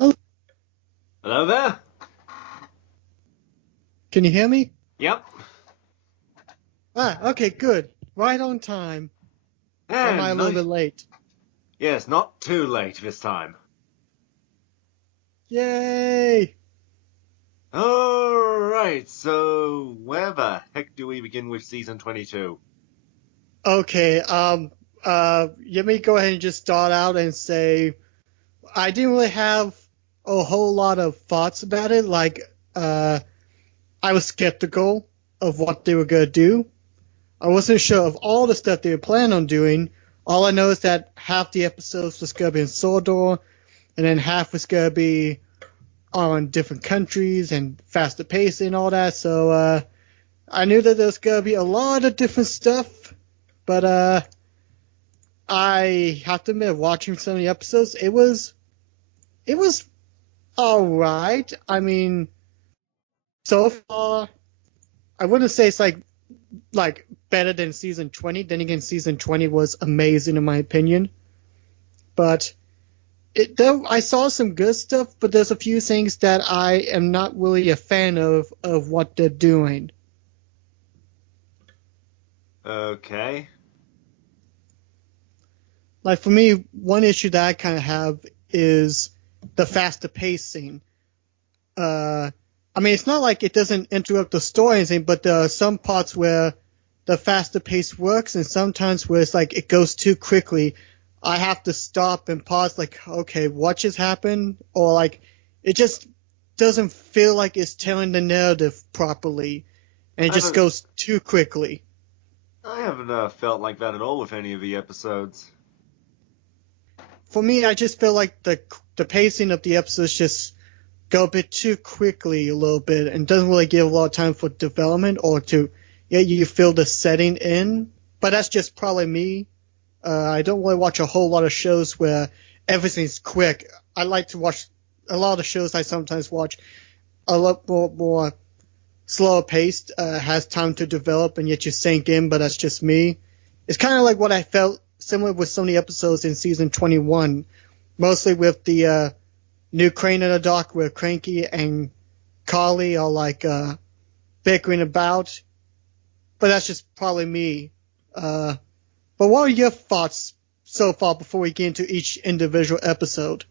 Oh, Hello there? can you hear me? Yep. Okay, good. Right on time. Or am I a And little nice. bit late? Yes, not too late this time. Yay! Alright, so where the heck do we begin with season 22? Okay, let me go ahead and just start out and say I didn't really have a whole lot of thoughts about it. I was skeptical of what they were gonna do. I wasn't sure of all the stuff they were planning on doing. All I know is that half the episodes was gonna be in Sordor, and then half was gonna be on different countries and faster pace and all that. So I knew that there was gonna be a lot of different stuff, but I have to admit, watching some of the episodes, it was all right. I mean, so far, I wouldn't say it's like better than season 20. Then again, season 20 was amazing in my opinion, but. I saw some good stuff, but there's a few things that I am not really a fan of what they're doing. Okay. Like for me, one issue that I kind of have is the faster pacing. Uh, I mean, it's not like it doesn't interrupt the story or anything, but there are some parts where the faster pace works, and sometimes where it's like it goes too quickly. I have to stop and pause, like, okay, what just happened? Or like, it just doesn't feel like it's telling the narrative properly, and it I just haven't goes too quickly. I haven't felt like that at all with any of the episodes. For me, I just feel like the pacing of the episodes just go a bit too quickly a little bit and doesn't really give a lot of time for development or to yeah you feel the setting in. But that's just probably me. I don't really watch a whole lot of shows where everything's quick. I like to watch a lot of shows I sometimes watch a lot more slower paced, has time to develop and yet you sink in, but that's just me. It's kind of like what I felt similar with some of the episodes in season 21, mostly with the new Crane in the dock where Cranky and Carly are like bickering about, but that's just probably me. But what are your thoughts so far before we get into each individual episode?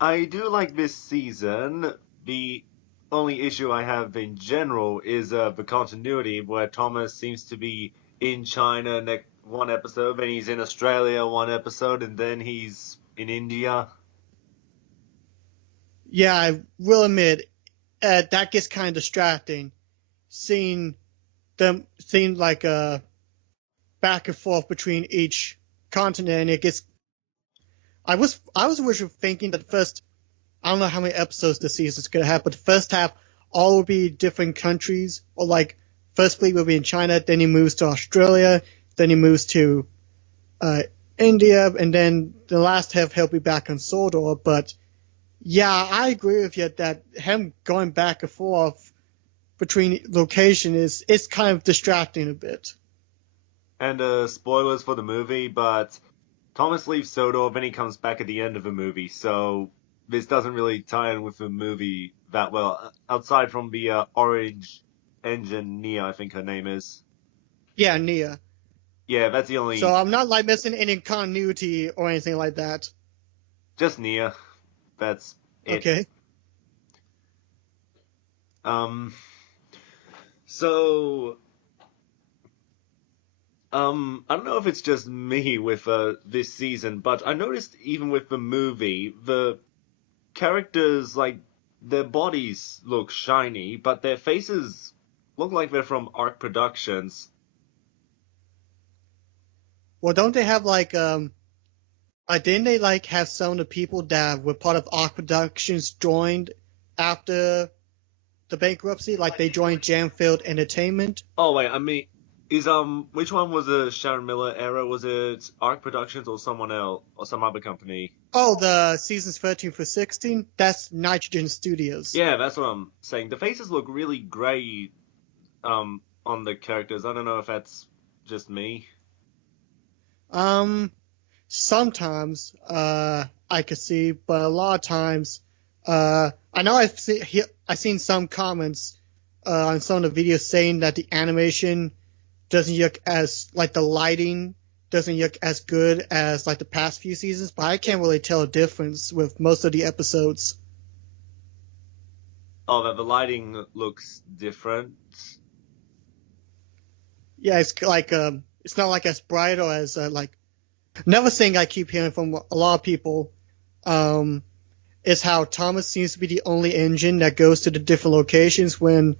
I do like this season. The only issue I have in general is the continuity, where Thomas seems to be in China next one episode, then he's in Australia one episode, and then he's in India. Yeah, I will admit that gets kind of distracting. Seeing seeing like back and forth between each continent, and it gets. I was originally thinking that the first I don't know how many episodes the season's gonna have, but the first half all will be different countries, or like first fleet will be in China, then he moves to Australia, then he moves to uh, India, and then the last half he'll be back on Sordor. But yeah, I agree with you that him going back and forth between location is it's kind of distracting a bit. And spoilers for the movie, but Thomas leaves Sodor, then he comes back at the end of the movie, so this doesn't really tie in with the movie that well, outside from the Orange Engine Nia, I think her name is. Yeah, Nia. Yeah, that's the So only, I'm not like missing any continuity or anything like that. just Nia. That's it. Okay. Um, so, I don't know if it's just me with this season, but I noticed even with the movie, the characters, like, their bodies look shiny, but their faces look like they're from Arc Productions. Well, don't they have didn't they like have some of the people that were part of Arc Productions joined after the bankruptcy? Like they joined Jamfield Entertainment? Oh wait, I mean, is which one was a Sharon Miller era? Was it Arc Productions or someone else or some other company? Oh, the seasons 13 for 16? That's Nitrogen Studios. Yeah, that's what I'm saying. The faces look really grey on the characters. I don't know if that's just me? Um, Sometimes I could see, but a lot of times I know I've seen some comments on some of the videos saying that the animation doesn't look as like the lighting doesn't look as good as like the past few seasons, but I can't really tell a difference with most of the episodes. Oh, that the lighting looks different. Yeah, it's not like as bright or as like another thing I keep hearing from a lot of people um, is how Thomas seems to be the only engine that goes to the different locations when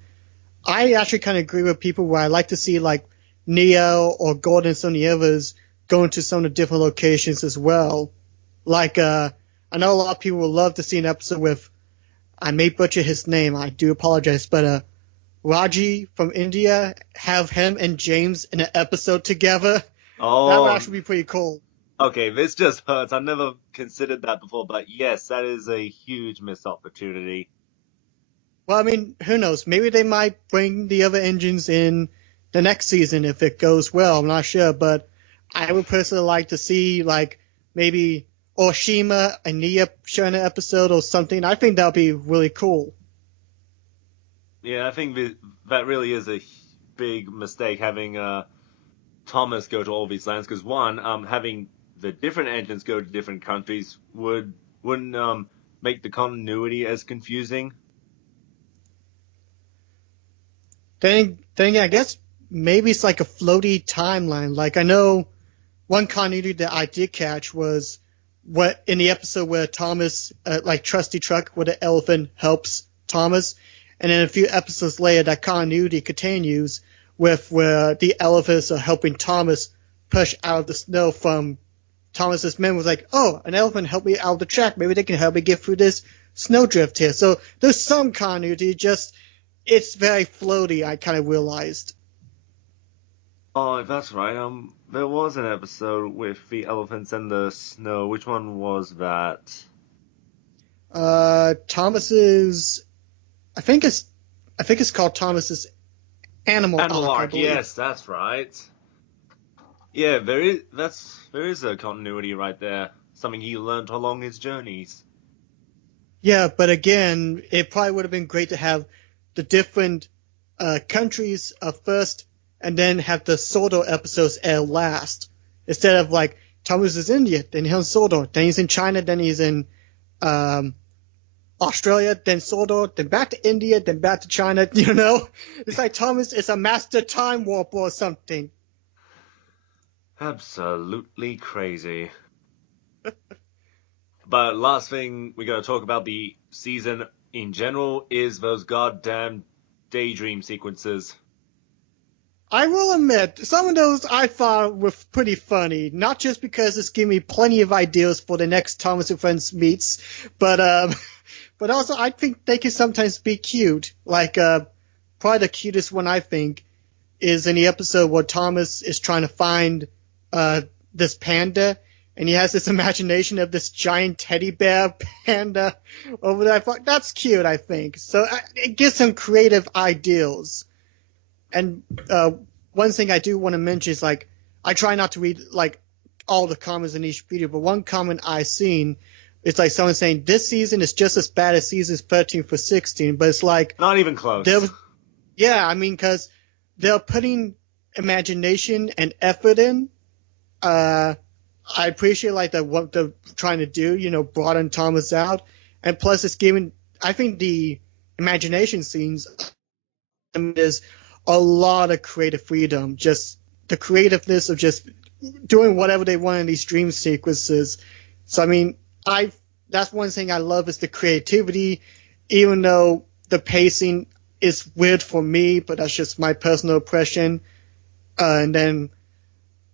I actually kind of agree with people where I like to see like Neo or Gordon and some of the others going to some of the different locations as well. Like I know a lot of people would love to see an episode with I may butcher his name, I do apologize, but Raji from India, have him and James in an episode together. That would Oh, actually be pretty cool. okay, this just hurts. I never considered that before, but yes, that is a huge missed opportunity. Well, I mean, who knows? Maybe they might bring the other engines in the next season if it goes well. I'm not sure, but I would personally like to see like maybe Oshima and Nia showing an episode or something. I think that would be really cool. Yeah, I think that really is a big mistake having Thomas go to all these lands because one, having the different engines go to different countries wouldn't make the continuity as confusing. Then I guess maybe it's like a floaty timeline. Like I know one continuity that I did catch was what in the episode where Thomas, like Trusty Truck, where the elephant helps Thomas, and then a few episodes later, that continuity continues with where the elephants are helping Thomas push out of the snow from Thomas's men. Was like, oh, an elephant helped me out of the track. Maybe they can help me get through this snowdrift here. So there's some continuity. Just it's very floaty. I kind of realized. Oh, that's right. There was an episode with the elephants and the snow. Which one was that? Thomas's I think it's I think it's called Thomas's Animal Animal Arc, I Arc. believe. Yes, that's right. Yeah, there is a continuity right there. Something he learned along his journeys. Yeah, but again, it probably would have been great to have the different countries first, and then have the Sordor episodes air last, instead of like Thomas is India, then he's in Sordor, then he's in China, then he's in um, Australia, then Sordor, then back to India, then back to China. You know, it's like Thomas is a master time warp or something. Absolutely crazy. But last thing we gotta talk about the season in general is those goddamn daydream sequences. I will admit, some of those I thought were pretty funny, not just because it's giving me plenty of ideas for the next Thomas and Friends meets, but but also I think they can sometimes be cute. Like probably the cutest one I think is in the episode where Thomas is trying to find uh this panda, and he has this imagination of this giant teddy bear panda over there. I thought that's cute. I think so. It gives some creative ideals. And one thing I do want to mention is like I try not to read like all the comments in each video, but one comment I seen it's like someone saying this season is just as bad as seasons 13 for 16, but it's like Not even there close. was yeah, I mean because they're putting imagination and effort in. Uh, I appreciate like that what they're trying to do, you know, broaden Thomas out, and plus it's giving I think the imagination scenes is a lot of creative freedom. Just the creativeness of just doing whatever they want in these dream sequences. So I mean, I that's one thing I love is the creativity, even though the pacing is weird for me, but that's just my personal impression. And then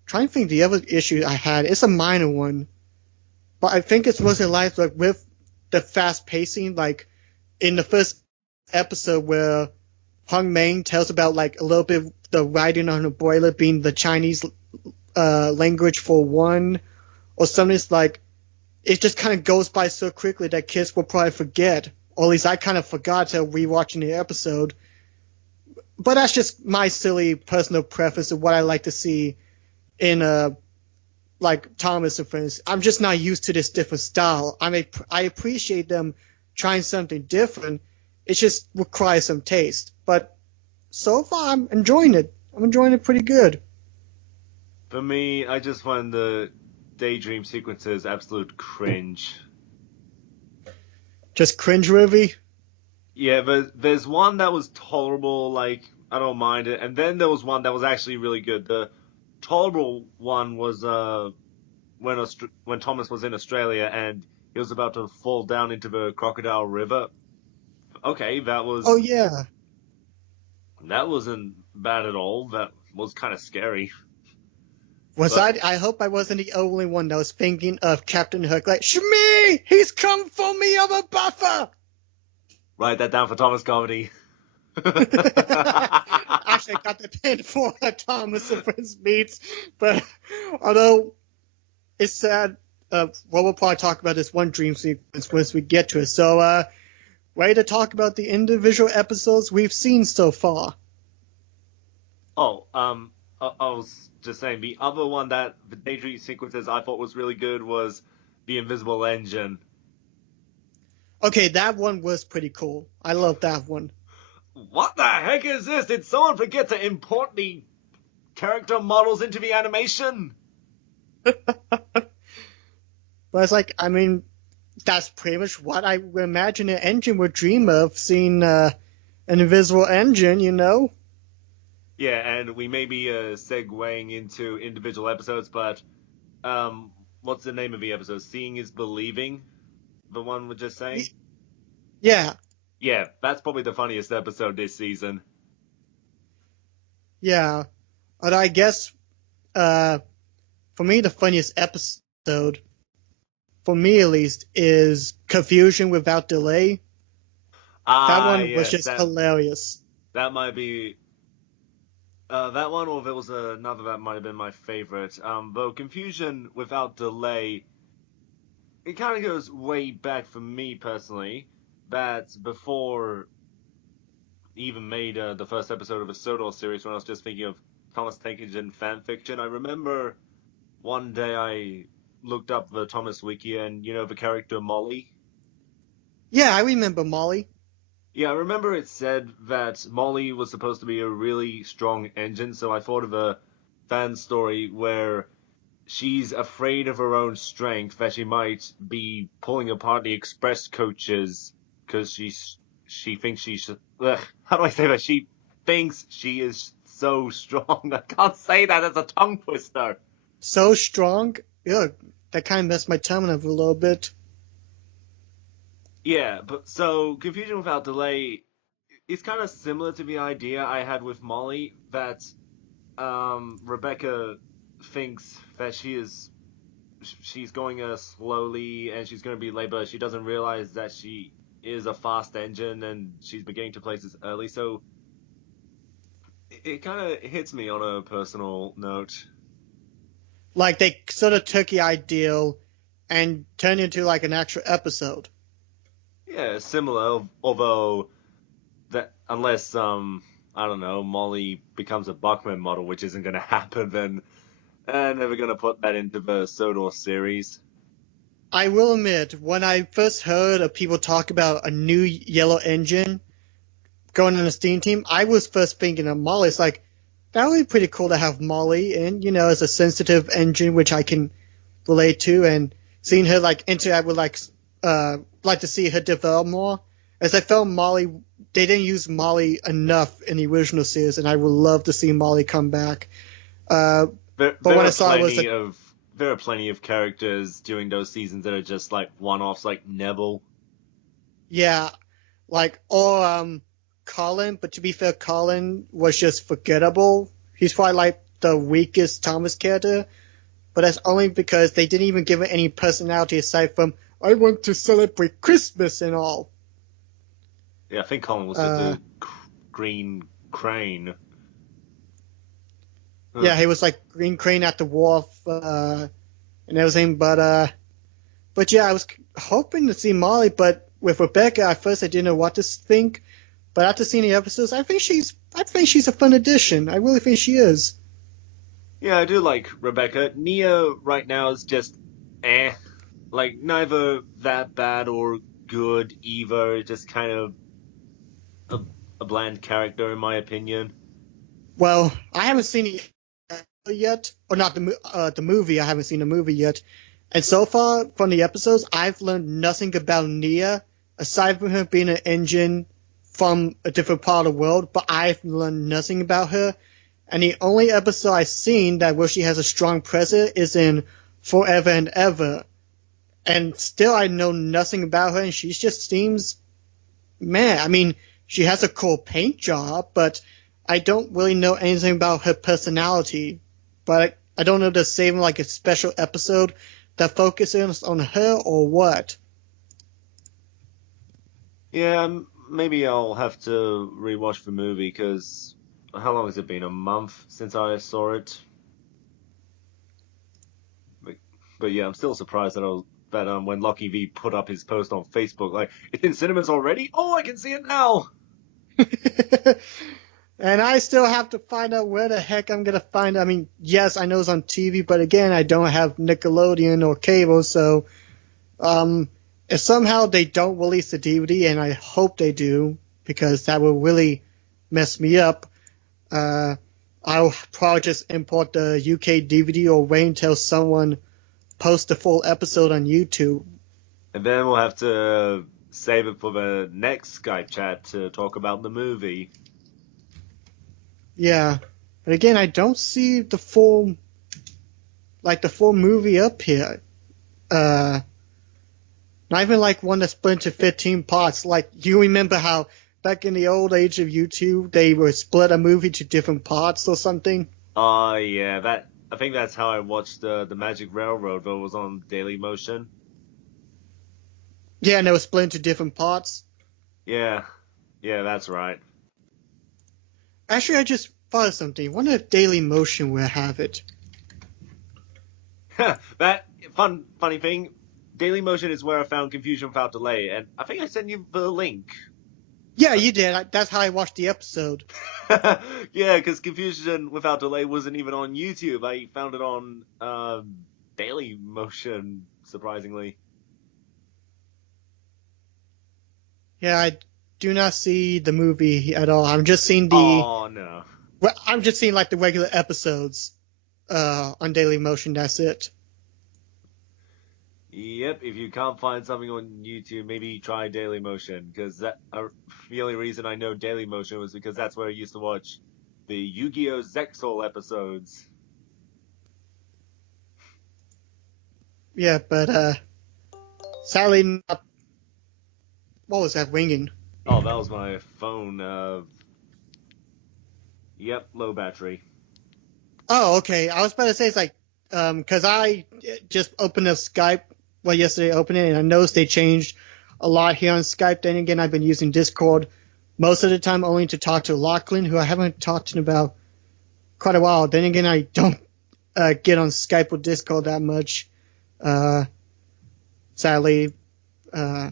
trying to think the other issue I had, it's a minor one, but I think it's mostly like with the fast pacing, like in the first episode where Hung Ming tells about like a little bit of the writing on the boiler being the Chinese language for one, or something. It's like it just kind of goes by so quickly that kids will probably forget, or at least I kind of forgot to rewatching the episode. but that's just my silly personal preference of what I like to see in like Thomas and friends. I'm just not used to this different style. I appreciate them trying something different. It just requires some taste. But so far, I'm enjoying it. I'm enjoying it pretty good. For me, I just find the daydream sequences absolute cringe. Just cringeworthy. Yeah, but there's one that was tolerable, like I don't mind it, and then there was one that was actually really good. The tolerable one was when Thomas was in Australia and he was about to fall down into the Crocodile River. Okay, Oh yeah. that wasn't bad at all. That was kind of scary. Was But I? I hope I wasn't the only one that was thinking of Captain Hook. Like, Shmi, he's come for me of a buffer. write that down for Thomas comedy. Actually, I got the pin for Thomas and Friends meets, but although it's sad, well, we'll probably talk about this one dream sequence once we get to it. So, ready to talk about the individual episodes we've seen so far? Oh, I was just saying the other one that the daydream sequences I thought was really good was the Invisible Engine. Okay, that one was pretty cool. I love that one. What the heck is this? Did someone forget to import the character models into the animation? But it's like, I mean, that's pretty much what I would imagine an engine would dream of, seeing an invisible engine, you know? Yeah, and we may be segueing into individual episodes, but what's the name of the episode? Seeing is believing. The one we're just saying. Yeah, Yeah, that's probably the funniest episode this season. yeah. But I guess, for me, the funniest episode, for me at least, is Confusion Without Delay. That Ah, one was yes, just hilarious. that might be that one, or if it was another that might have been my favorite. Though Confusion Without Delay, it kind of goes way back for me personally. That's before even made the first episode of a Sodor series when I was just thinking of Thomas Tankerton fan fiction. I remember one day I looked up the Thomas Wiki and you know the character Molly. Yeah, I remember Molly. Yeah, I remember it said that Molly was supposed to be a really strong engine, so I thought of a fan story where she's afraid of her own strength, that she might be pulling apart the express coaches because she thinks she's how do I say that? She thinks she is so strong. I can't say that as a tongue twister. So strong. Yeah, that kind of messed my tongue up a little bit. Yeah, but so Confusion Without Delay is kind of similar to the idea I had with Molly that Rebecca thinks that she's going slowly and she's going to be late, but she doesn't realize that she is a fast engine and she's beginning to places early. So it kind of hits me on a personal note. Like, they sort of took the ideal and turned it into like an actual episode. Yeah, similar, although that unless I don't know, Molly becomes a Buckman model, which isn't going to happen, then they're never going to put that into the Sodor series. I will admit, when I first heard of people talk about a new yellow engine going on a Steam team, I was first thinking of Molly. It's like, that would be pretty cool to have Molly in, as a sensitive engine, which I can relate to, and seeing her like interact with like to see her develop more. As I felt Molly, they didn't use Molly enough in the original series, and I would love to see Molly come back. Uh, There, but there when I are saw it was plenty like, of there are plenty of characters during those seasons that are just like one-offs, like Neville. yeah, like or Colin, but to be fair, Colin was just forgettable. He's probably like the weakest Thomas character, but that's only because they didn't even give it any personality aside from I want to celebrate Christmas and all. Yeah, I think Colin was just Uh, a green crane. Huh. yeah, he was like Green Crane at the wharf and everything, but yeah, I was hoping to see Molly, but with Rebecca, at first I didn't know what to think. But after seeing the episodes, I think she's a fun addition. I really think she is. Yeah, I do like Rebecca. Nia right now is just eh. Like neither that bad or good either. Just kind of a, a bland character in my opinion. Well, I haven't seen it yet, or not the movie. I haven't seen the movie yet, and so far from the episodes, I've learned nothing about Nia aside from her being an engine from a different part of the world. But I've learned nothing about her, and the only episode I've seen that where she has a strong presence is in Forever and Ever, and still I know nothing about her, and she just seems man. I mean, she has a cool paint job, but I don't really know anything about her personality. But I don't know if they're saving like a special episode that focuses on her or what. Yeah, maybe I'll have to rewatch the movie because how long has it been? A month since I saw it. But, but yeah, I'm still surprised that when Lucky V put up his post on Facebook, like it's in cinemas already. Oh, I can see it now. And I still have to find out where the heck I'm gonna find it. I mean, yes, I know it's on TV, but again, I don't have Nickelodeon or cable, so um, if somehow they don't release the DVD, and I hope they do, because that will really mess me up. Uh, I'll probably just import the UK DVD or wait until someone posts the full episode on YouTube. And then we'll have to save it for the next Skype chat to talk about the movie. Yeah, but again, I don't see the full movie up here. Uh, Not even like one that's split into 15 parts. Like you remember how back in the old age of YouTube they would split a movie to different parts or something. Yeah, that I think that's how I watched the Magic Railroad, though it was on Daily Motion. Yeah, and they were split into different parts. Yeah, yeah, that's right. Actually, I just thought of something. I wonder if Daily Motion will have it. That funny thing, Daily Motion is where I found Confusion Without Delay, and I think I sent you the link. Yeah, you did. That's how I watched the episode. Yeah, because Confusion Without Delay wasn't even on YouTube. I found it on Daily Motion, surprisingly. Yeah, I do not see the movie at all. Oh no. I'm just seeing like the regular episodes on Daily Motion. That's it. Yep, if you can't find something on YouTube, maybe try Daily Motion, because the only reason I know Daily Motion was because that's where I used to watch the Yu-Gi-Oh! Zexal episodes. Yeah, but sadly, not. What was that ringing? Oh, that was my phone. Yep, low battery. Oh, okay. I was about to say it's like, because I just opened up Skype, well, yesterday opened it, and I noticed they changed a lot here on Skype. Then again, I've been using Discord most of the time only to talk to Lachlan, who I haven't talked to in about quite a while. Then again, I don't get on Skype or Discord that much, uh, sadly. Uh,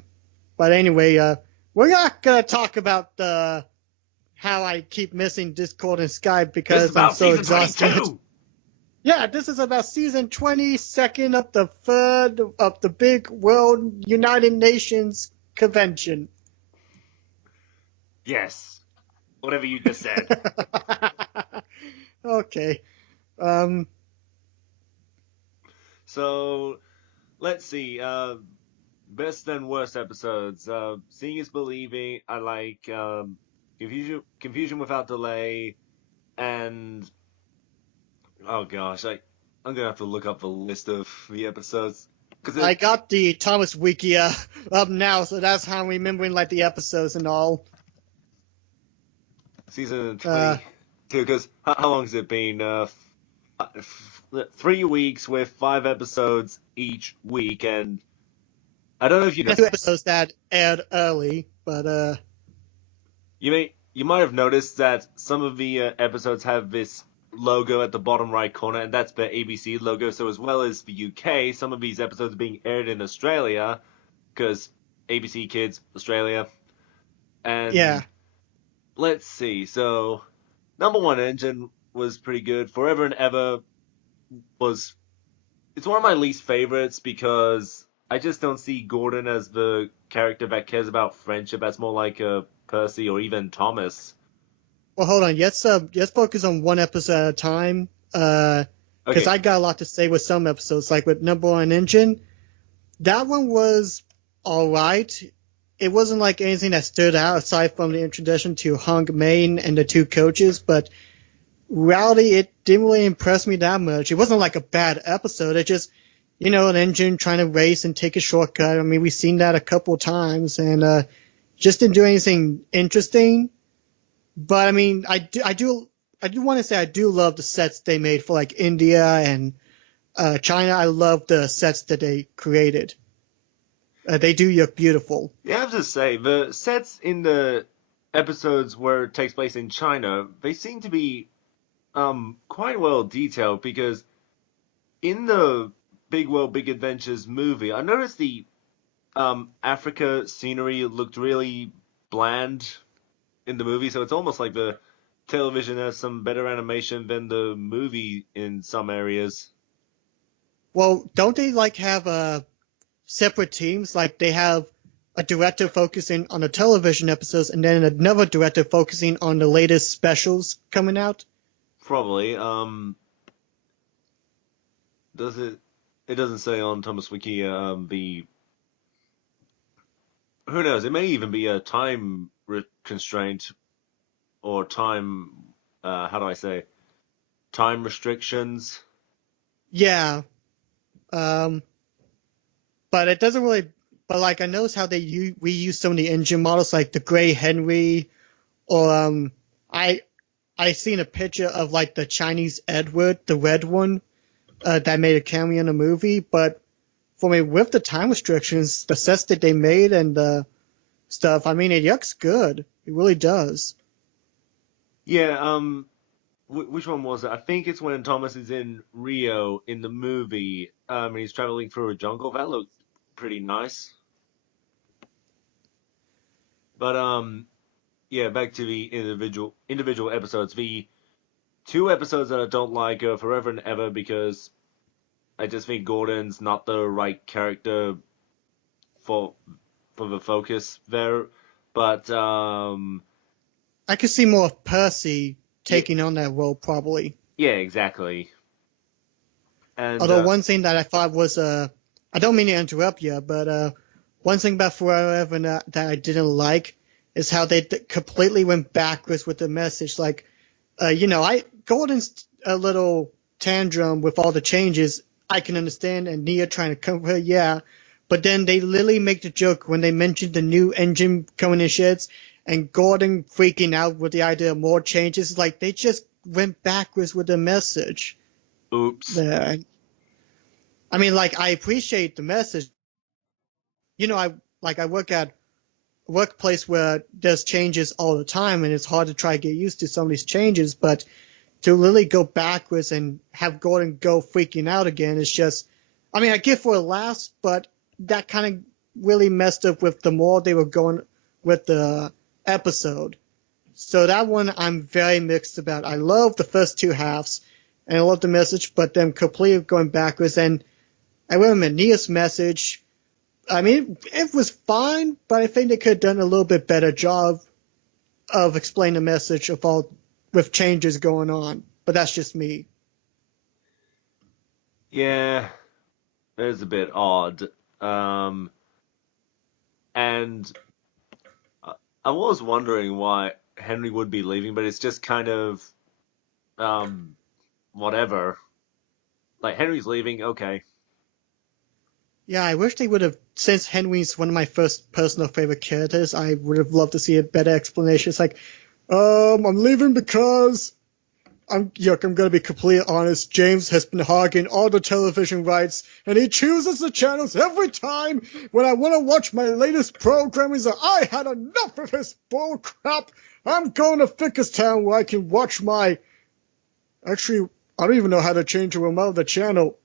but anyway, we're not gonna talk about how I keep missing Discord and Skype This is because I'm about so season exhausted. 22! Yeah, this is about season 22nd of the third of the big World United Nations convention. Yes, whatever you just said. Okay. Um, So, let's see. Best and worst episodes. Seeing is Believing, I like Confusion Without Delay, and oh gosh, I'm gonna have to look up the list of the episodes because I it got the Thomas Wiki up now, so that's how I'm remembering like the episodes and all. season Uh, 22. Because how long has it been? 3 weeks with 5 episodes each week, and I don't know if you two episodes that aired early, but you might have noticed that some of the episodes have this logo at the bottom right corner, and that's the ABC logo. So as well as the UK, some of these episodes are being aired in Australia because ABC Kids Australia, yeah. and let's see. So, number one engine was pretty good. Forever and Ever was it's one of my least favorites because I just don't see Gordon as the character that cares about friendship. That's more like Percy or even Thomas. Well, hold on. Let's focus on one episode at a time. Because Okay, I got a lot to say with some episodes, like with Number One Engine. That one was all right. It wasn't like anything that stood out aside from the introduction to Hung Main and the two coaches, but reality, it didn't really impress me that much. It wasn't like a bad episode. It just, an engine trying to race and take a shortcut. I mean, we've seen that a couple of times, and just didn't do anything interesting. But I mean, I do want to say I do love the sets they made for like India and China. I love the sets that they created. They do look beautiful. yeah, I have to say the sets in the episodes where it takes place in China, they seem to be quite well detailed because in the Big World Big Adventures movie, I noticed the Africa scenery looked really bland in the movie, so it's almost like the television has some better animation than the movie in some areas. Well, don't they like have separate teams? Like they have a director focusing on the television episodes, and then another director focusing on the latest specials coming out. Probably. Does it? It doesn't say on Thomas Wiki. The who knows? It may even be a time constraint or time. How do I say? Time restrictions. Yeah, um, but it doesn't really. But like I noticed how we use some of the engine models, like the Gray Henry, or I I seen a picture of like the Chinese Edward, the red one, that made a cameo in the movie. But for me, with the time restrictions, the sets that they made and the stuff, I mean, it looks good. It really does. Yeah. Which one was it? I think it's when Thomas is in Rio in the movie. And he's traveling through a jungle. That looked pretty nice. But yeah, back to the individual episodes. The two episodes that I don't like are Forever and Ever because I just think Gordon's not the right character for for the focus there. But I could see more of Percy yeah, taking on that role probably. yeah, exactly. And Although one thing that I thought was I don't mean to interrupt you, but one thing about Forever that I didn't like is how they completely went backwards with the message. Like, I Golden's a little tantrum with all the changes. I can understand, and Nia trying to cover her, yeah. But then they literally make the joke when they mentioned the new engine coming in sheds, and Gordon freaking out with the idea of more changes. Like they just went backwards with the message oops. there. I mean, like I appreciate the message. I work at a workplace where there's changes all the time, and it's hard to try to get used to some of these changes. But to really go backwards and have Gordon go freaking out again is just, I mean, I get for a laugh, but that kind of really messed up with the more they were going with the episode. So that one I'm very mixed about. I love the first two halves, and I love the message, but them completely going backwards. And I will admit, Nia's message, I mean, it was fine, but I think they could have done a little bit better job of explaining the message of all with changes going on. But that's just me. Yeah, it is a bit odd. Um, and I I was wondering why Henry would be leaving, but it's just kind of um whatever. Like Henry's leaving, okay. Yeah, I wish they would have. Since Henry's one of my first personal favorite characters, I would have loved to see a better explanation. It's like, I'm leaving because I'm gonna be completely honest. James has been hogging all the television rights, and he chooses the channels every time when I want to watch my latest program. He's like, I had enough of his bull crap. I'm going to Fickerstown where I can watch my. Actually, I don't even know how to change the remote of the channel.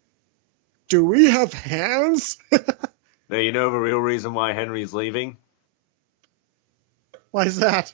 Do we have hands? Now you know the real reason why Henry's leaving? Why is that?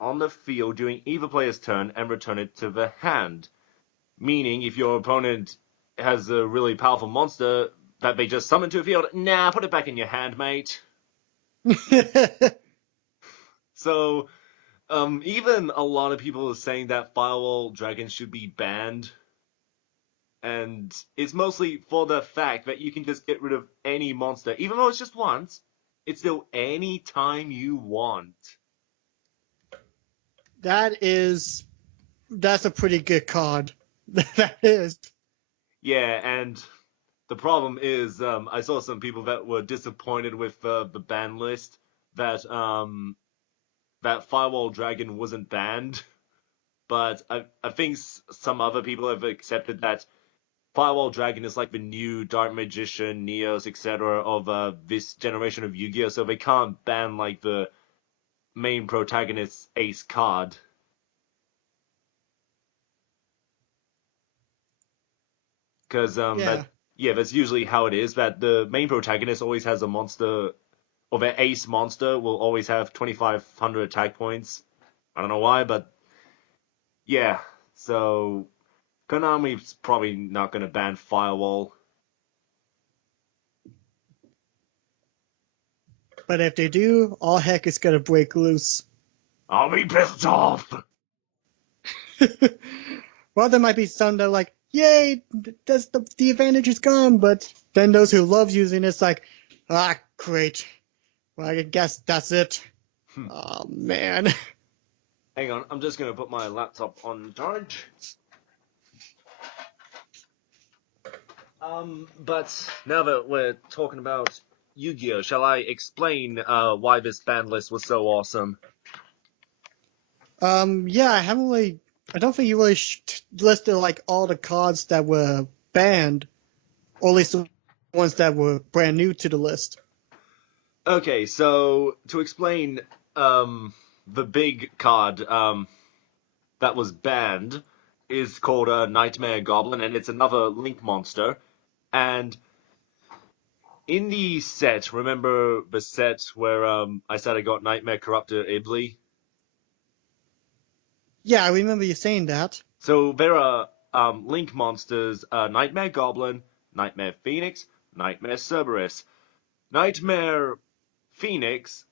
on the field during either player's turn and return it to the hand. Meaning, if your opponent has a really powerful monster that they just summon to the field, nah, put it back in your hand, mate. So, even a lot of people are saying that Firewall Dragons should be banned. And it's mostly for the fact that you can just get rid of any monster. Even though it's just once, it's still any time you want. That's a pretty good card. That is. Yeah, and the problem is, I saw some people that were disappointed with the ban list that Firewall Dragon wasn't banned, but I think some other people have accepted that Firewall Dragon is like the new Dark Magician, Neos, etc. of this generation of Yu-Gi-Oh, so they can't ban like the main protagonist's ace card. Because Yeah. that's usually how it is. That the main protagonist always has a monster, or their ace monster will always have 2,500 attack points. I don't know why, but yeah. So Konami's probably not going to ban Firewall. But if they do, all heck is gonna break loose. I'll be pissed off. Well, there might be some that are like, yay, that's the advantage is gone, but then those who love using it's like, ah, great. Well, I guess that's it. Oh, man. Hang on, I'm just going to put my laptop on charge. But now that we're talking about Yu-Gi-Oh, shall I explain why this ban list was so awesome? Yeah, I don't think you really listed like all the cards that were banned, or at least the ones that were brand new to the list. Okay, so to explain the big card that was banned is called a Nightmare Goblin, and it's another Link monster. And in the set, remember the set where I said I got Nightmare Corruptor Ibli? Yeah, I remember you saying that. So there are Link monsters: Nightmare Goblin, Nightmare Phoenix, Nightmare Cerberus. Nightmare Phoenix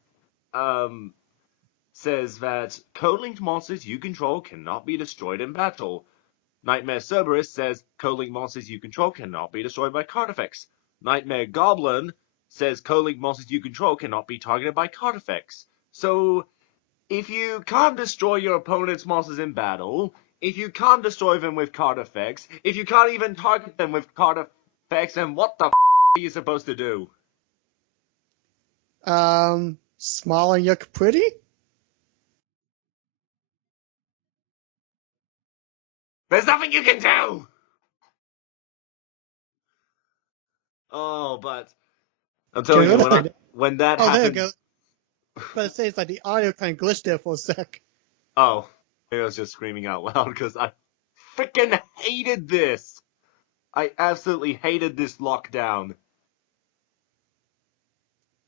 um, says that code-linked monsters you control cannot be destroyed in battle. Nightmare Cerberus says code-linked monsters you control cannot be destroyed by card effects. Nightmare Goblin says code-linked monsters you control cannot be targeted by card effects. So, if you can't destroy your opponent's monsters in battle, if you can't destroy them with card effects, if you can't even target them with card effects, then what the are you supposed to do? Small and yuck pretty? There's nothing you can do! Oh, but I'm telling you, Good. when that Oh, there it happened, goes. But it says like the audio kind of glitched there for a sec. oh, maybe I was just screaming out loud because I freaking hated this. I absolutely hated this lockdown.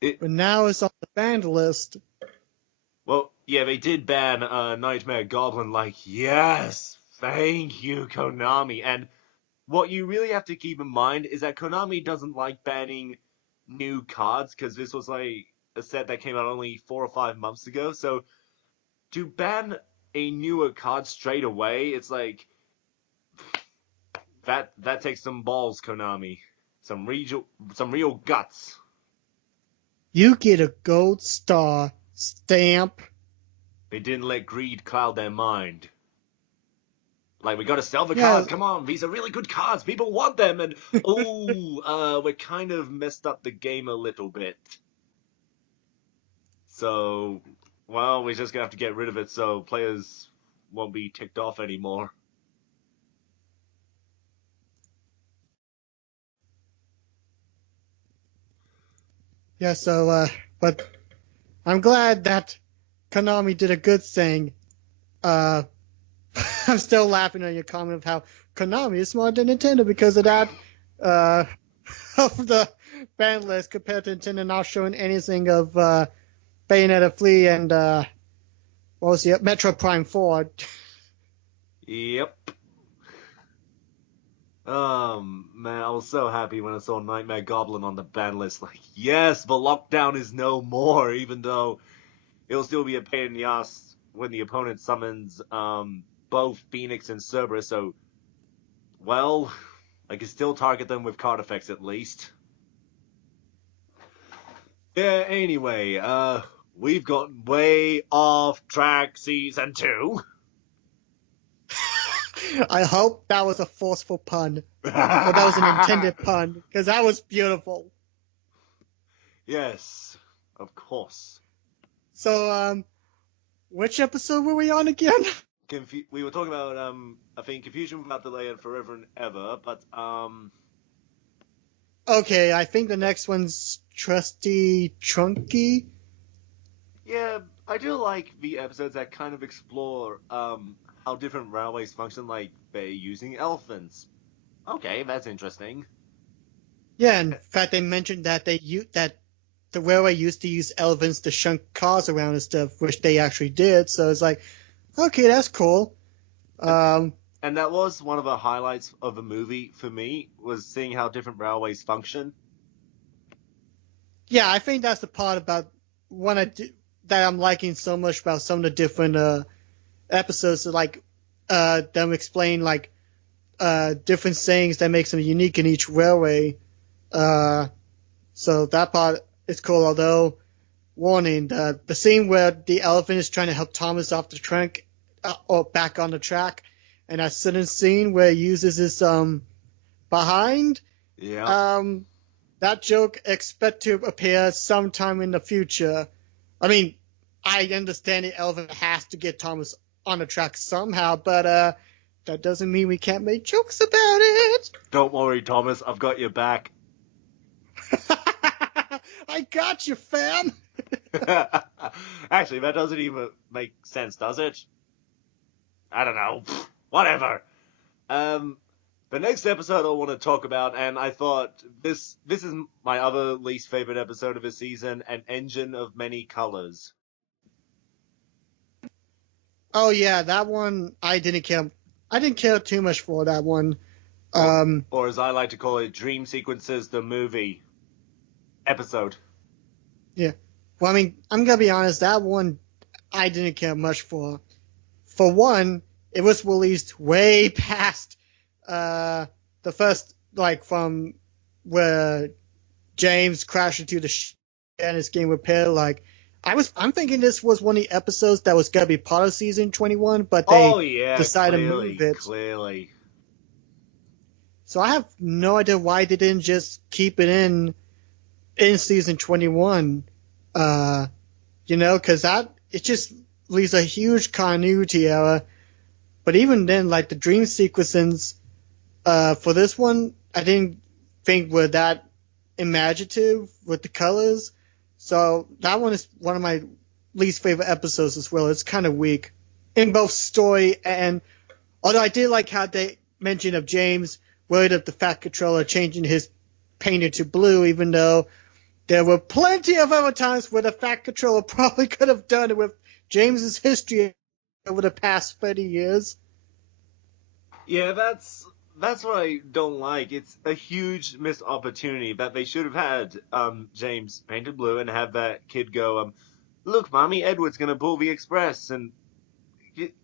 It But now it's on the banned list. Well, yeah, they did ban Nightmare Goblin. Like, yes, thank you, Konami. And what you really have to keep in mind is that Konami doesn't like banning new cards because this was like a set that came out only 4 or 5 months ago. So to ban a newer card straight away, it's like that takes some balls, Konami. Some real guts. You get a gold star stamp. They didn't let greed cloud their mind. Like, we gotta sell the Yeah, cards. Come on, these are really good cards. People want them. And we kind of messed up the game a little bit. So, well, we're just gonna have to get rid of it so players won't be ticked off anymore. yeah. But I'm glad that Konami did a good thing. Uh, I'm still laughing at your comment of how Konami is smarter than Nintendo because of that. Uh, of the ban list compared to Nintendo not showing anything of Bayonetta 3 and what was the Metro Prime 4? Yep. Man, I was so happy when I saw Nightmare Goblin on the ban list. Like, yes, the lockdown is no more, even though it'll still be a pain in the ass when the opponent summons both Phoenix and Cerberus, so, well, I can still target them with card effects at least. Yeah, anyway, we've gotten way off track season 2. I hope that was a forceful pun, or that was an intended pun, because that was beautiful. Yes, of course. So, which episode were we on again? We were talking about I think Confusion Without Delay and Forever and Ever, but Okay, I think the next one's Trusty Trunky. yeah, I do like the episodes that kind of explore how different railways function, like they're using elephants. Okay, that's interesting. Yeah, in fact, they mentioned that that the railway used to use elephants to shunt cars around and stuff, which they actually did. So it's like, okay, that's cool. And Um, and that was one of the highlights of the movie for me, was seeing how different railways function. yeah, I think that's the part about one that I'm liking so much about some of the different episodes, like them explain like different sayings that makes them unique in each railway. Uh, so that part is cool. Although, warning: the scene where the elephant is trying to help Thomas off the track or back on the track, and that sudden scene where he uses his behind, Yeah. um, that joke expect to appear sometime in the future. I mean, I understand the elephant has to get Thomas on the track somehow, but that doesn't mean we can't make jokes about it. Don't worry, Thomas, I've got your back. I got you, fam. Actually, that doesn't even make sense, does it? I don't know. Whatever. Um, the next episode I want to talk about, and I thought this is my other least favorite episode of the season, An Engine of Many Colors. Oh yeah, that one I didn't care. I didn't care too much for that one. Or, Um, or as I like to call it, Dream Sequences, the movie episode. yeah. Well, I mean, I'm gonna be honest. That one I didn't care much for. For one, it was released way past uh, the first, like from where James crashed into the and his game repair. Like, I'm thinking this was one of the episodes that was gonna be part of season 21, but Oh they yeah, decided to move clearly, it. clearly. So I have no idea why they didn't just keep it in season 21. Uh, because that it just leaves a huge continuity error. But even then, like the dream sequences for this one, I didn't think were that imaginative with the colors. So that one is one of my least favorite episodes as well. It's kind of weak in both story and although I did like how they mentioned of James worried of the Fat Controller changing his painter to blue, even though there were plenty of other times where the Fat Controller probably could have done it with James's history over the past 30 years. Yeah, that's what I don't like. It's a huge missed opportunity that they should have had James painted blue and have that kid go, look, Mommy, Edward's gonna pull the express, and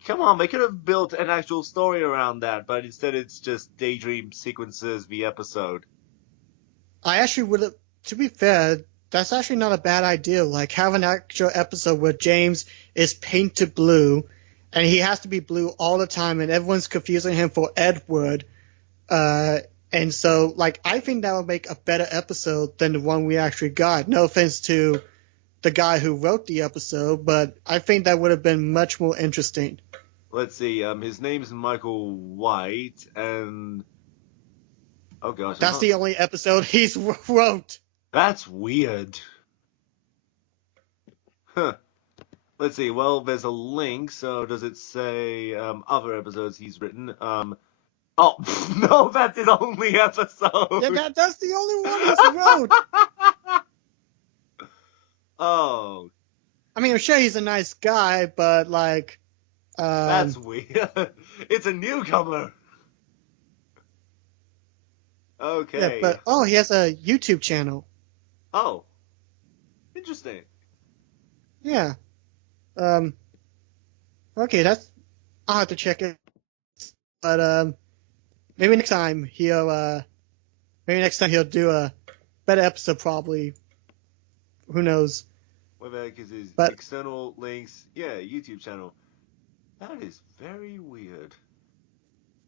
come on, they could have built an actual story around that, but instead it's just daydream sequences the episode. I actually would have, to be fair, that's actually not a bad idea. Like, have an actual episode where James is painted blue and he has to be blue all the time and everyone's confusing him for Edward. Uh, and so, like, I think that would make a better episode than the one we actually got. No offense to the guy who wrote the episode, but I think that would have been much more interesting. Let's see, his name's Michael White, and oh gosh, I'm That's not. the only episode he's wrote. That's weird. Huh. Let's see. Well, there's a link. So does it say other episodes he's written? Oh no, that's his only Yeah, episode. that's the only one he's wrote. Oh. I mean, I'm sure he's a nice guy, but like, That's um, weird. It's a newcomer. yeah, Okay. but oh, he has a YouTube channel. Oh, interesting. Yeah. Um, okay, that's I'll have to check it. But maybe next time he'll do a better episode. Probably. Who knows? Whether because his But external links, yeah, YouTube channel. That is very weird.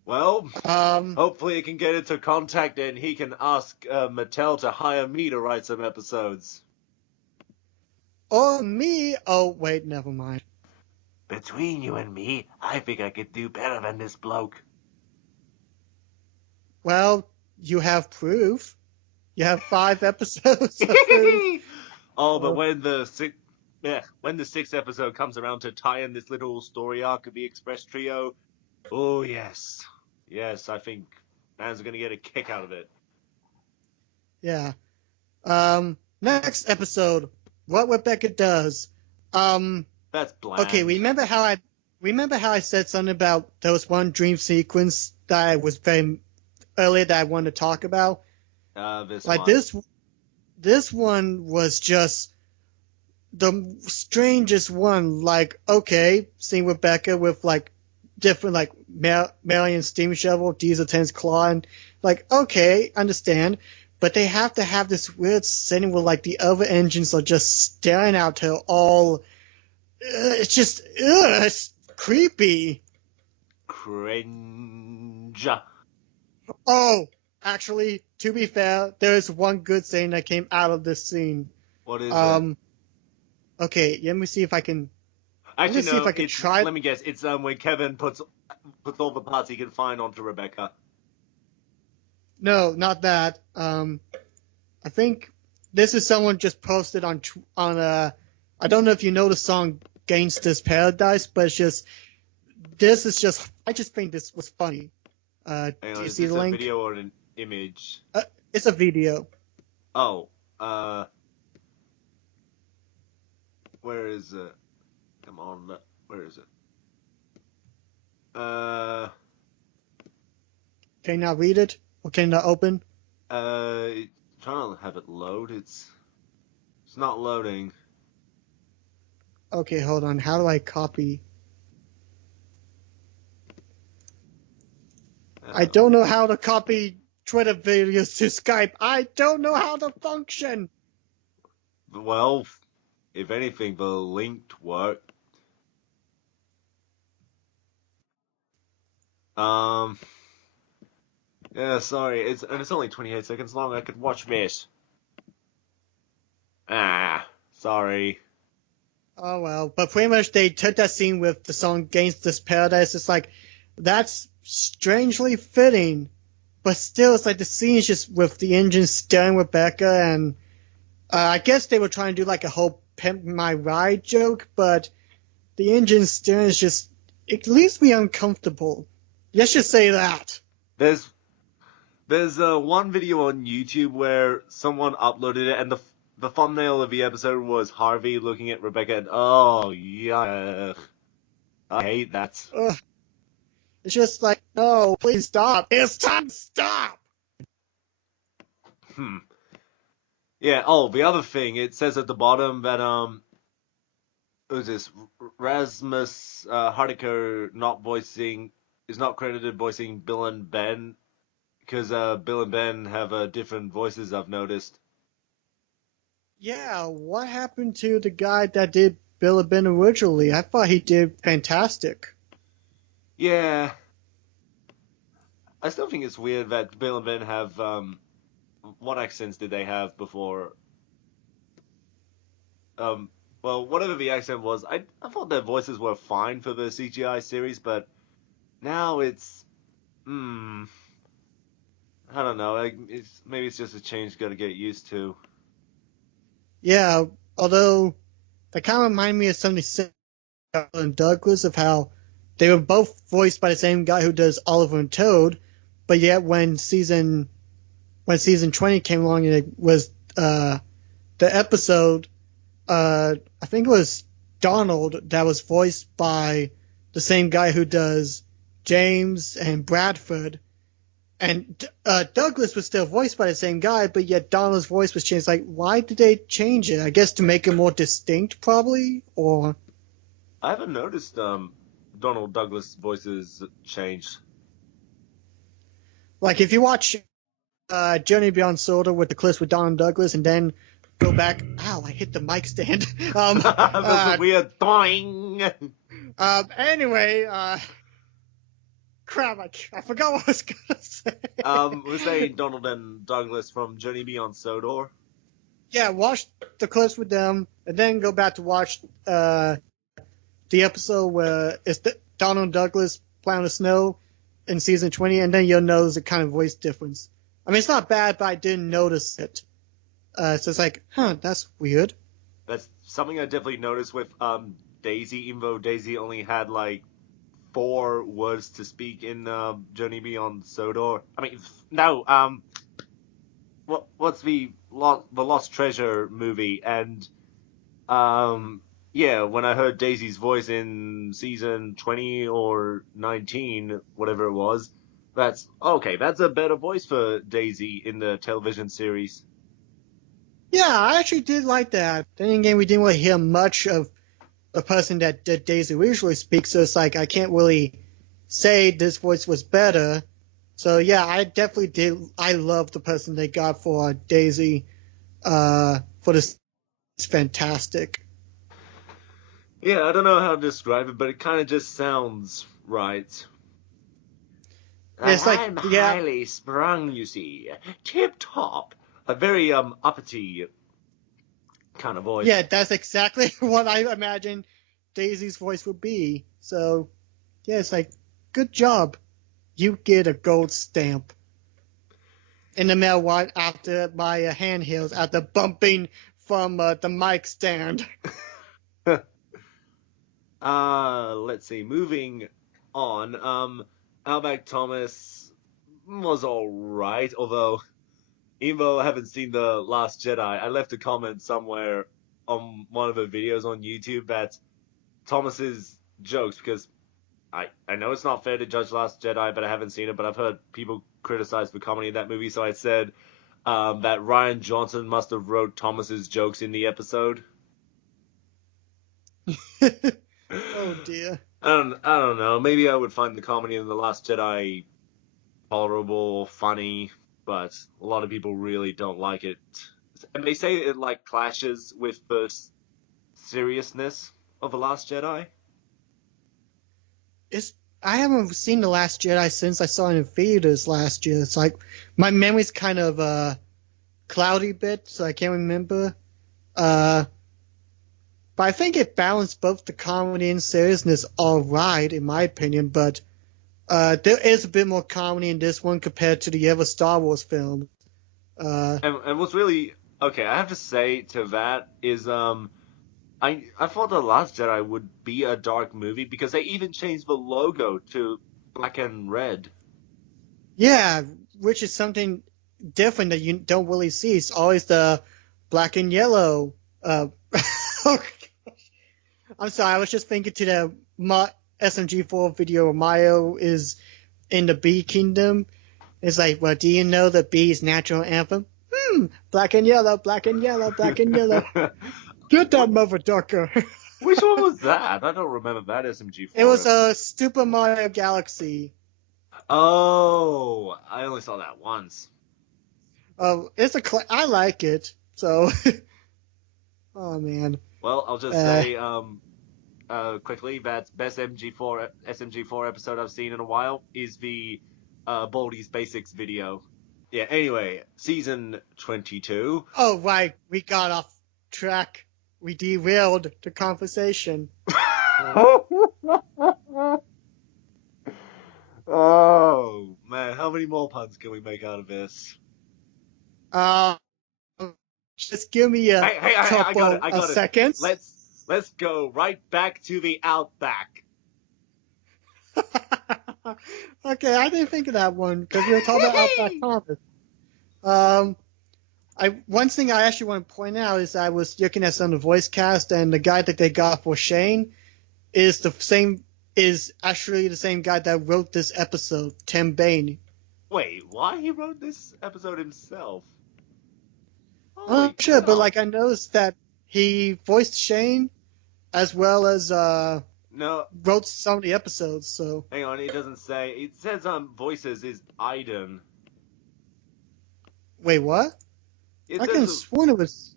Well, um, hopefully it can get into contact and he can ask Mattel to hire me to write some episodes. or me. Oh wait, never mind. Between you and me, I think I could do better than this bloke. Well, you have proof. You have 5 episodes of proof. Oh, but Uh, when the sixth episode comes around to tie in this little story arc of the Express Trio, oh yes, yes, I think fans are gonna get a kick out of it. yeah. Next episode, what Rebecca does. Um, That's okay, bland. remember how I said something about there was one dream sequence that I was very earlier that I wanted to talk about. This Like one. this one was just the strangest one. Like, okay, seeing Rebecca with like different like Marion steam shovel, Diesel 10's claw, and like, okay, understand. But they have to have this weird setting where like the other engines are just staring at her all. It's just, it's creepy. Cringe. Oh, actually, to be fair, there is one good thing that came out of this scene. What is it? Um, okay, let me see if I can. I'm Actually, gonna see if no. I can It's try. let me guess. It's when Kevin puts all the parts he can find onto Rebecca. No, not that. I think this is someone just posted on I don't know if you know the song "Gangsta's Paradise," but it's just this is just. I just think this was funny. Hang Do on, you is see this the a link? video or an image? It's a video. Oh, where is it? Come on, where is it? Uh, Can you not read it? Or can you not open? uh, trying to have it load. It's not loading. Okay, hold on. How do I copy? I Uh, don't know how to copy Twitter videos to Skype. I don't know how to function. well, if anything, the linked work. Um, yeah, sorry. It's only 28 seconds long. I could watch this. Ah, sorry. Oh well, but pretty much they took that scene with the song "Gangsta's Paradise." It's like that's strangely fitting, but still, it's like the scene is just with the engine staring Rebecca, and I guess they were trying to do like a whole "pimp my ride" joke, but the engine staring is just it leaves me uncomfortable. Let's just say that. There's There's one video on YouTube where someone uploaded it, and the thumbnail of the episode was Harvey looking at Rebecca, and oh yeah, I hate that. Ugh. It's just like, no, please stop. It's time to stop. Hmm. Yeah. Oh, the other thing, it says at the bottom that who's this? Rasmus Hardiker not voicing is not credited voicing Bill and Ben because Bill and Ben have different voices. I've noticed. Yeah, what happened to the guy that did Bill and Ben originally? I thought he did fantastic. Yeah, I still think it's weird that Bill and Ben have what accents did they have before? Um, well, whatever the accent was, I thought their voices were fine for the CGI series, but now it's hmm, I don't know. Maybe it's just a change got to get used to. Yeah, although that kind of reminded me of something similar in Douglas of how they were both voiced by the same guy who does Oliver and Toad, but yet when season 20 came along and it was the episode I think it was Donald that was voiced by the same guy who does James and Bradford. And Douglas was still voiced by the same guy, but yet Donald's voice was changed. Like, why did they change it? I guess to make it more distinct, probably? Or, I haven't noticed Donald Douglas voices changed. like, if you watch Journey Beyond Soda with the clips with Donald Douglas and then go back. Ow, I hit the mic stand. That's a weird doing. Anyway, crap, I forgot what I was going to say. We're saying Donald and Douglas from Journey Beyond Sodor. Yeah, watch the clips with them, and then go back to watch the episode where it's Donald Douglas playing the snow in season 20, and then you'll notice the kind of voice difference. I mean, it's not bad, but I didn't notice it. So it's like, that's weird. That's something I definitely noticed with Daisy, even though Daisy only had like 4 words to speak in Journey Beyond Sodor. I mean, no, what's the Lost Treasure movie? And um, yeah, when I heard Daisy's voice in season 20 or 19, whatever it was, that's okay. That's a better voice for Daisy in the television series. Yeah, I actually did like that. Then again, we didn't really hear much of the person that Daisy usually speaks, so it's like I can't really say this voice was better. So yeah, I definitely did. I love the person they got for Daisy. For this, it's fantastic. Yeah, I don't know how to describe it, but it kind of just sounds right. Yeah, Like it's like I'm yeah, highly sprung, you see, tip top, a very uppity kind of voice. yeah, that's exactly what I imagined Daisy's voice would be. So yeah, it's like good job. You get a gold stamp in the mail right after my handhelds after bumping from the mic stand. Let's see. Moving on. Outback Thomas was all right, although even though I haven't seen the Last Jedi, I left a comment somewhere on one of the videos on YouTube that Thomas's jokes, because I know it's not fair to judge Last Jedi, but I haven't seen it, but I've heard people criticize the comedy in that movie, so I said that Ryan Johnson must have wrote Thomas's jokes in the episode. Oh dear. I don't know. Maybe I would find the comedy in The Last Jedi tolerable, funny, but a lot of people really don't like it. And they say it like clashes with the seriousness of The Last Jedi. It's I haven't seen The Last Jedi since I saw it in theaters last year. It's like my memory's kind of cloudy bit, so I can't remember. Uh, but I think it balanced both the comedy and seriousness all right, in my opinion. But there is a bit more comedy in this one compared to the other Star Wars films. Uh, And what's really okay, I have to say to that is I thought The Last Jedi would be a dark movie because they even changed the logo to black and red. yeah, which is something different that you don't really see. It's always the black and yellow. I'm sorry, I was just thinking to the SMG4 video where Mario is in the Bee Kingdom. It's like, well, do you know the Bee's natural anthem? Black and yellow, black and yellow, black and yellow. Get that What? motherfucker. Which one was that? I don't remember that It SMG4 was a episode. Super Mario Galaxy. Oh, I only saw that once. I like it. So, oh man. Well, I'll just Uh, say quickly that best SMG4 episode I've seen in a while is the Baldi's Basics video. Yeah. Anyway, season 22. oh right, we got off track. We derailed the conversation. Oh man, how many more puns can we make out of this? Uh, just give me a Hey, I got it, couple I of got it. seconds. Let's go right back to the Outback. Okay, I didn't think of that one because we were talking about Outback Thomas. Um, One thing I actually want to point out is I was looking at some of the voice cast, and the guy that they got for Shane is actually the same guy that wrote this episode, Tim Bain. Wait, why he wrote this episode himself? I'm Holy not sure, but cow! like I noticed that he voiced Shane as well as No, wrote some of the episodes. So hang on, it doesn't say. It says voices is Aiden. wait, what? It I could says have sworn it was.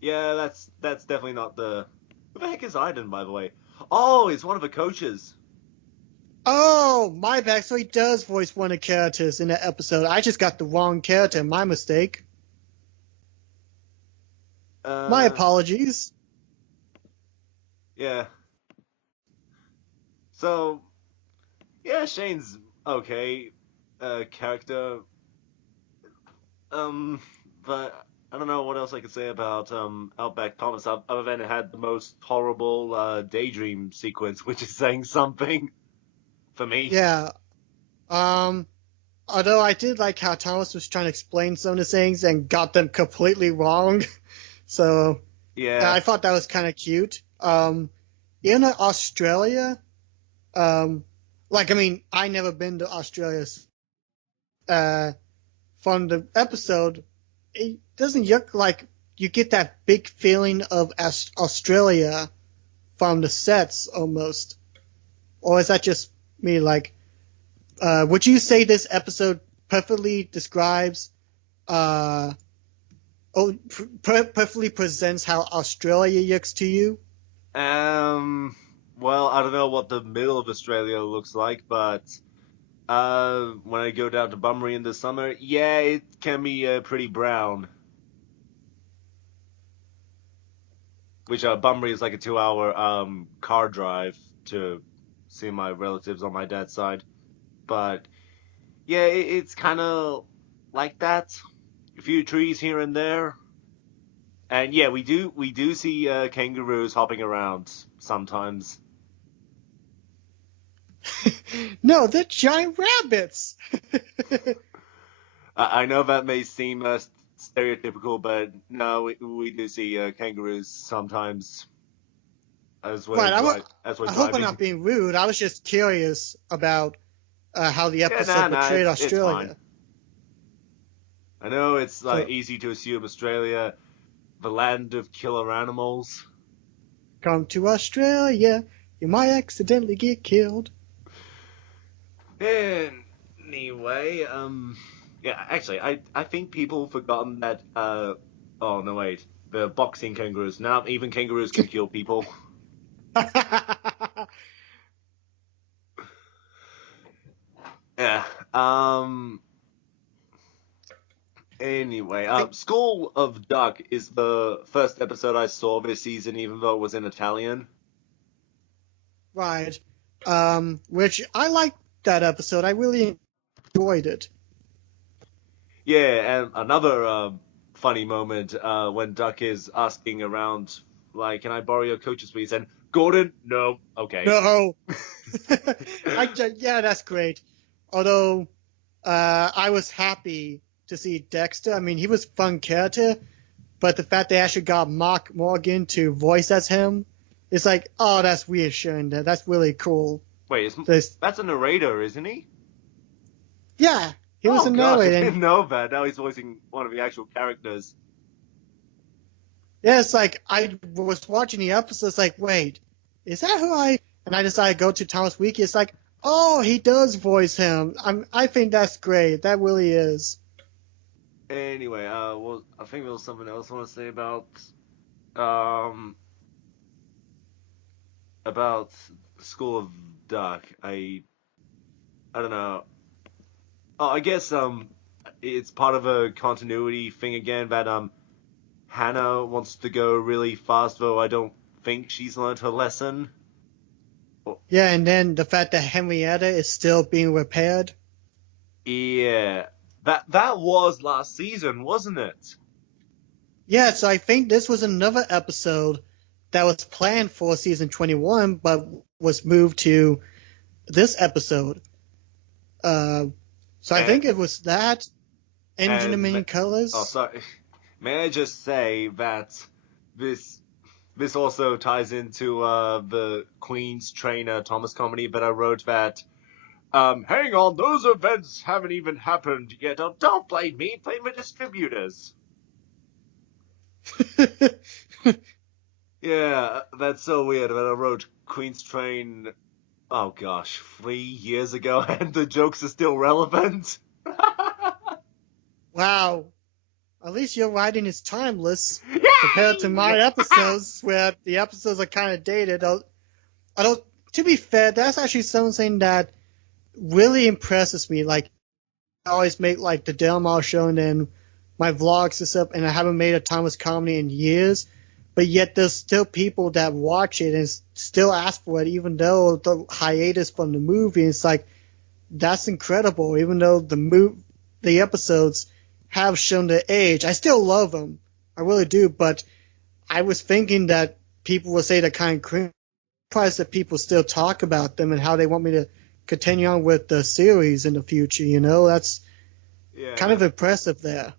yeah, that's definitely not the. Who the heck is Aiden, by the way? Oh, he's one of the coaches. Oh, my bad. So he does voice one of the characters in that episode. I just got the wrong character. My mistake. My Uh, apologies. yeah. So yeah, Shane's okay. Character. Um, but I don't know what else I could say about Outback Thomas other than it had the most horrible daydream sequence, which is saying something for me. Yeah. Um. Although I did like how Thomas was trying to explain some of the things and got them completely wrong. So Yeah. I thought that was kind of cute. In Australia, um, like I mean, I never been to Australia. Uh, from the episode, it doesn't look like you get that big feeling of Australia from the sets almost, or is that just me? Like, would you say this episode perfectly describes, uh, perfectly presents how Australia looks to you? Um. Well, I don't know what the middle of Australia looks like, but when I go down to Bunbury in the summer, yeah, it can be pretty brown. Which Bunbury is like a 2 hour car drive to see my relatives on my dad's side. But yeah, it's kind of like that. A few trees here and there, and yeah, we do see kangaroos hopping around sometimes. No, they're giant rabbits. I know that may seem stereotypical, but no, we do see kangaroos sometimes Right. as we're I hope I'm driving. not being rude. I was just curious about how the Yeah, nah, episode nah, portrayed it's fine. Australia. I know it's like So easy to assume Australia, the land of killer animals. come to Australia, you might accidentally get killed. Anyway, yeah, actually, I think people have forgotten that. Oh no, wait, the boxing kangaroos. Now even kangaroos can kill people. Yeah. Anyway, I, School of Duck is the first episode I saw this season, even though it was in Italian. right. Which I liked that episode. I really enjoyed it. Yeah, and another funny moment when Duck is asking around, like, "Can I borrow your coach's please?" And Gordon, no, okay. No. Yeah, that's great. Although I was happy to see Dexter. I mean, he was a fun character, but the fact they actually got Mark Morgan to voice as him, it's like, oh, that's reassuring. That's really cool. Wait, This, that's a narrator, isn't he? yeah, he was Oh a gosh, I narrator. didn't And know that. Now he's voicing one of the actual characters. yeah, it's like I was watching the episode. It's like, wait, is that who I? And I decided to go to Thomas Wiki. It's like, oh, he does voice him. I think that's great. That really is. Anyway, well, I think there was something else I want to say um about School of Duck. I don't know. Oh, I guess it's part of a continuity thing again that Hannah wants to go really fast, though I don't think she's learned her lesson. Oh, Yeah, and then the fact that Henrietta is still being repaired. yeah, that was last season, wasn't it? Yeah, so I think this was another episode that was planned for season 21, but was moved to this episode. Uh, so I And think it was that. Engine And in oh, colors. sorry. May I just say that this this also ties into the Queen's Trainer Thomas comedy, but I wrote that. Hang on, those events haven't even happened yet. Oh, don't blame me, blame the distributors. Yeah, that's so weird. When I wrote Queen's Train, oh gosh, 3 years ago, and the jokes are still relevant. Wow. At least your writing is timeless compared to Yay! my episodes, where the episodes are kind of dated. I don't. To be fair, that's actually something that really impresses me. Like, I always make like the Delmar show and then my vlogs and stuff, and I haven't made a timeless comedy in years. But yet, there's still people that watch it and still ask for it, even though the hiatus from the movie. It's like that's incredible. Even though the episodes have shown their age, I still love them. I really do. But I was thinking that people would say that kind of cringe. Surprised that people still talk about them and how they want me to continue on with the series in the future. That's kind Yeah, of impressive there.